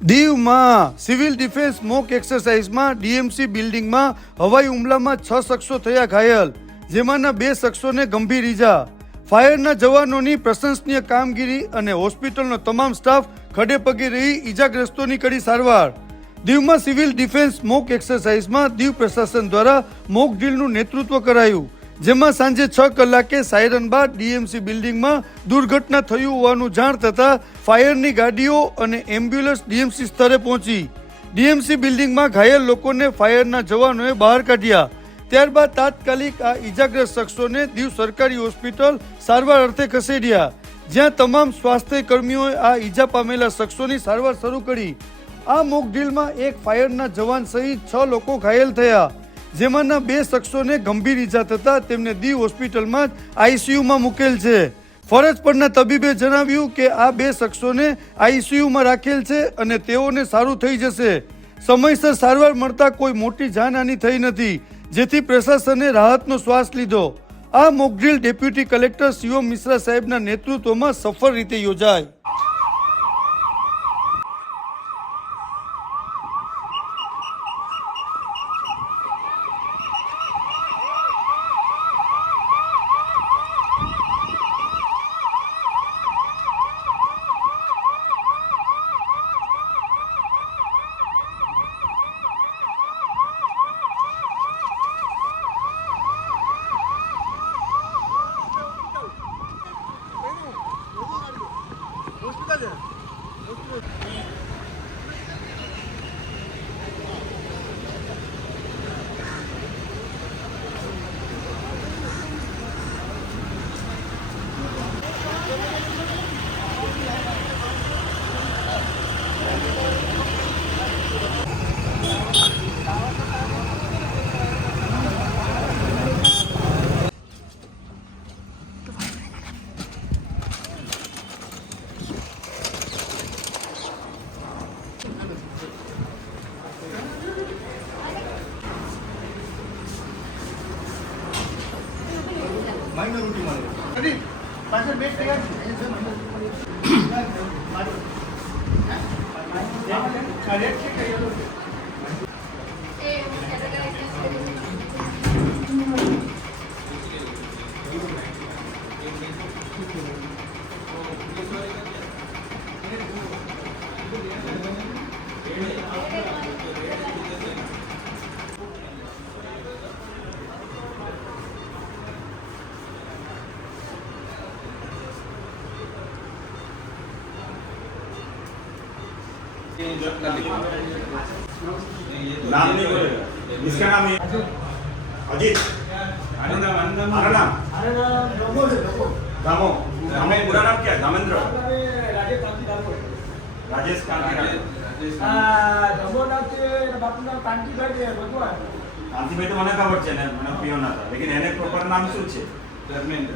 દીવમાં civil defence mock એક્સરસાઇઝમાં DMC બિલ્ડિંગમાં હવાઈ હુમલામાં 6 શખ્સો થયા ઘાયલ, જેમાંના 2 શખ્સોને ગંભીર ઈજા. ફાયરના જવાનોની પ્રશંસનીય કામગીરી અને હોસ્પિટલનો તમામ સ્ટાફ ખડે પગે રહી ઈજાગ્રસ્તોની કરી સારવાર. દીવમાં સિવિલ ડિફેન્સ મોક એક્સરસાઇઝમાં દીવ પ્રશાસન દ્વારા મોક ડ્રીલનું નેતૃત્વ કરાયું, જેમાં સાંજે 6 કલાકે સાયરન બાદ ડીએમસી બિલ્ડિંગમાં દુર્ઘટના થયું હોવાનું જાણ થતાં ફાયરની ગાડીઓ અને એમ્બ્યુલન્સ ડીએમસી સ્થળે પહોંચી ડીએમસી બિલ્ડિંગમાં ઘાયલ લોકોને ફાયરના જવાનોએ બહાર કાઢ્યા. ત્યારબાદ તાત્કાલિક આ ઈજાગ્રસ્ત શખ્સોને દીવ સરકારી હોસ્પિટલ સારવાર અર્થે ખસેડ્યા, જ્યાં તમામ સ્વાસ્થ્ય કર્મીઓએ આ ઈજા પામેલા શખ્સોની સારવાર શરૂ કરી. આ મોક ડ્રીલમાં એક ફાયરના જવાન સહિત 6 લોકો ઘાયલ થયા, જેમાંના 2 શખ્સોને ગંભીર ઈજા થતા તેમને દીવ હોસ્પિટલમાં જ આઈસીયુમાં મુકેલ છે. ફરજ પરના તબીબે જણાવ્યું કે આ 2 શખ્સોને આઈસીયુમાં રાખેલ છે અને તેઓને સારું થઈ જશે. સમયસર સારવાર મળતા કોઈ મોટી જાનહાનિ થઈ નથી, જેથી પ્રશાસને રાહતનો શ્વાસ લીધો. આ mock drill deputy collector Shivam Mishra સાહેબના નેતૃત્વમાં સફળ રીતે યોજાય. नाम नहीं बोलेगा, इसका नाम है अजीत। नाम दामो। पूरा नाम क्या है? दामेंद्र। राजेश कांति। कांतिभाई तो મને ખબર છે ને, મને પીઓન હતા, લેકિન એને પ્રોપર નામ શું છે? ધર્મેન્દ્ર.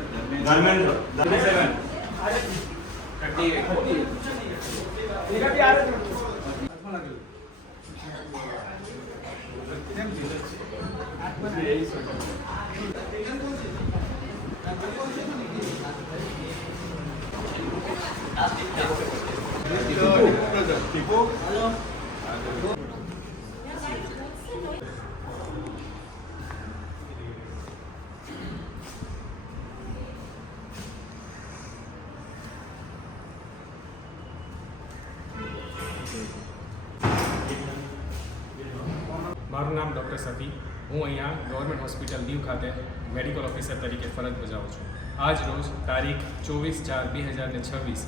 મારું નામ ડૉક્ટર સફી. હું અહીંયા ગવર્મેન્ટ હોસ્પિટલ દીવ ખાતે મેડિકલ ઓફિસર તરીકે ફરજ બજાવું છું. આજ રોજ તારીખ 24/4/2026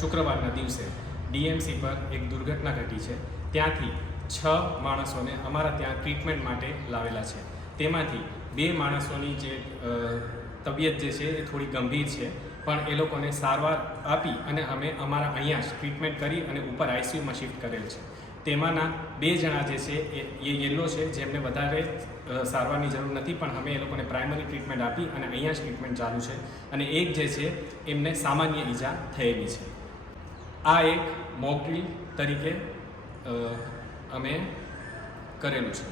શુક્રવારના દિવસે ડીએમસી પર એક દુર્ઘટના ઘટી છે. ત્યાંથી 6 માણસોને અમારા ત્યાં ટ્રીટમેન્ટ માટે લાવેલા છે. તેમાંથી 2 માણસોની જે તબિયત જે છે એ થોડી ગંભીર છે, પણ એ લોકોને સારવાર આપી અને અમે અમારા અહીંયા જ ટ્રીટમેન્ટ કરી અને ઉપર આઈસીયુમાં શિફ્ટ કરેલ છે. તેમાંના 2 જણા જે છે એ યેલો છે, જેમને વધારે સારવારની જરૂર નથી, પણ અમે એ લોકોને પ્રાઇમરી ટ્રીટમેન્ટ આપી અને અહીંયા જ ટ્રીટમેન્ટ ચાલુ છે. અને એક જે છે એમને સામાન્ય ઈજા થયેલી છે. આ એક મોક ડ્રીલ તરીકે અમે કરેલું છે.